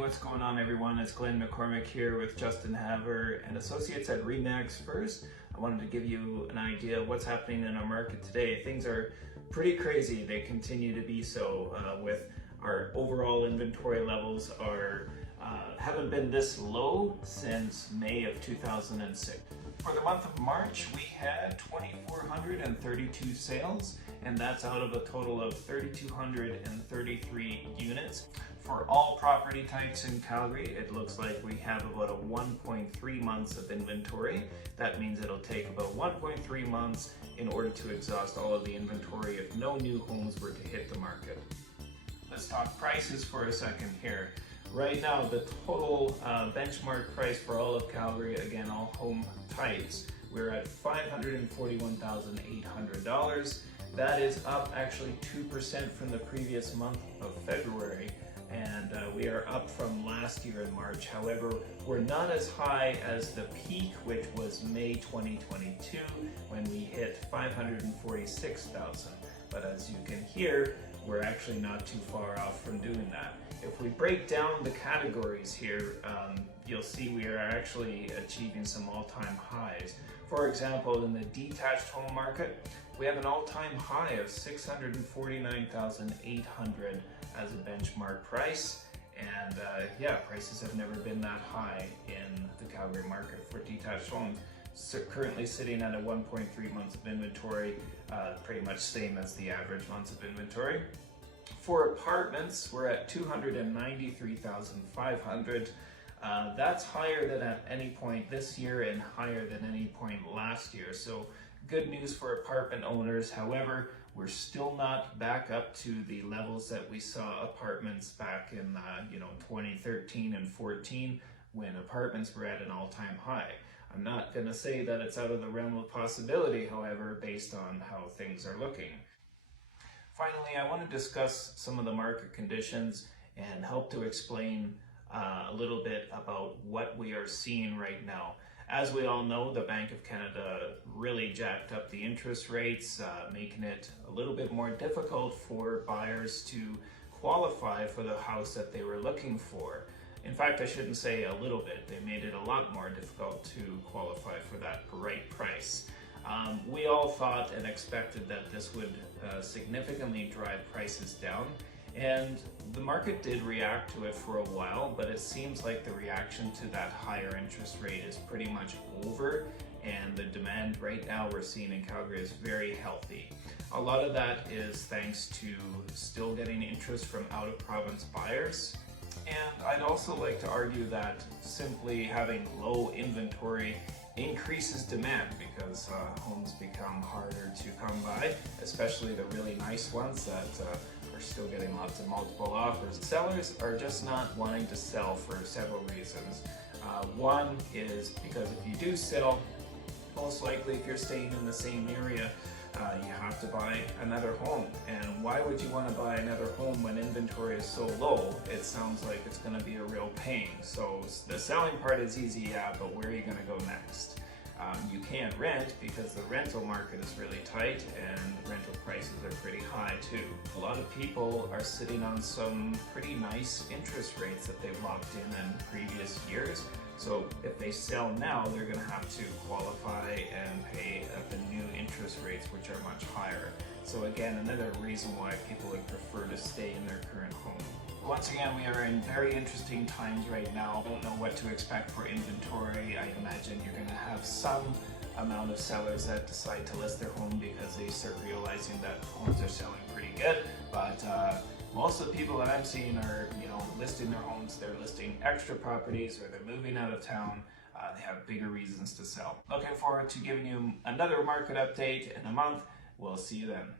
what's going on everyone? It's Glenn McCormick here with Justin Haver and Associates at RE/MAX First. I wanted to give you an idea of what's happening in our market today. Things are pretty crazy. They continue to be so with our overall inventory levels haven't been this low since May of 2006. For the month of March, we had 2,432 sales, and that's out of a total of 3,233 units. For all property types in Calgary, it looks like we have about a 1.3 months of inventory. That means it'll take about 1.3 months in order to exhaust all of the inventory if no new homes were to hit the market. Let's talk prices for a second here. Right now, the total benchmark price for all of Calgary, again, all home types, we're at $541,800. That is up actually 2% from the previous month of February, and we are up from last year in March. However, we're not as high as the peak, which was May 2022, when we hit $546,000. But as you can hear, we're actually not too far off from doing that. If we break down the categories here, you'll see we are actually achieving some all-time highs. For example, in the detached home market, we have an all-time high of $649,800 as a benchmark price. And prices have never been that high in the Calgary market for detached homes. So currently sitting at a 1.3 months of inventory, pretty much same as the average months of inventory. For apartments, we're at $293,500. That's higher than at any point this year and higher than any point last year. So good news for apartment owners. However, we're still not back up to the levels that we saw apartments back in 2013 and 14 when apartments were at an all-time high. I'm not going to say that it's out of the realm of possibility, however, based on how things are looking. Finally, I want to discuss some of the market conditions and help to explain a little bit about what we are seeing right now. As we all know, the Bank of Canada really jacked up the interest rates, making it a little bit more difficult for buyers to qualify for the house that they were looking for. In fact, I shouldn't say a little bit. They made it a lot more difficult to qualify for that right price. We all thought and expected that this would significantly drive prices down, and the market did react to it for a while, but it seems like the reaction to that higher interest rate is pretty much over, and the demand right now we're seeing in Calgary is very healthy. A lot of that is thanks to still getting interest from out-of-province buyers. And I'd also like to argue that simply having low inventory increases demand because homes become harder to come by, especially the really nice ones that are still getting lots of multiple offers. Sellers are just not wanting to sell for several reasons. One is because if you do sell, most likely if you're staying in the same area, you have to buy another home. And why would you want to buy another home when inventory is so low? It sounds like it's going to be a real pain. So the selling part is easy, yeah, but where are you going to go next? You can't rent because the rental market is really tight and rental prices are pretty high too. A lot of people are sitting on some pretty nice interest rates that they've locked in previous years. So if they sell now, they're going to have to qualify and pay at the new interest rates, which are much higher. So again, another reason why people would prefer to stay in their current home. Once again, we are in very interesting times right now. I don't know what to expect for inventory. I imagine you're going to have some amount of sellers that decide to list their home because they start realizing that homes are selling pretty good. But most of the people that I'm seeing are, listing their homes. They're listing extra properties or they're moving out of town. They have bigger reasons to sell. Looking forward to giving you another market update in a month. We'll see you then.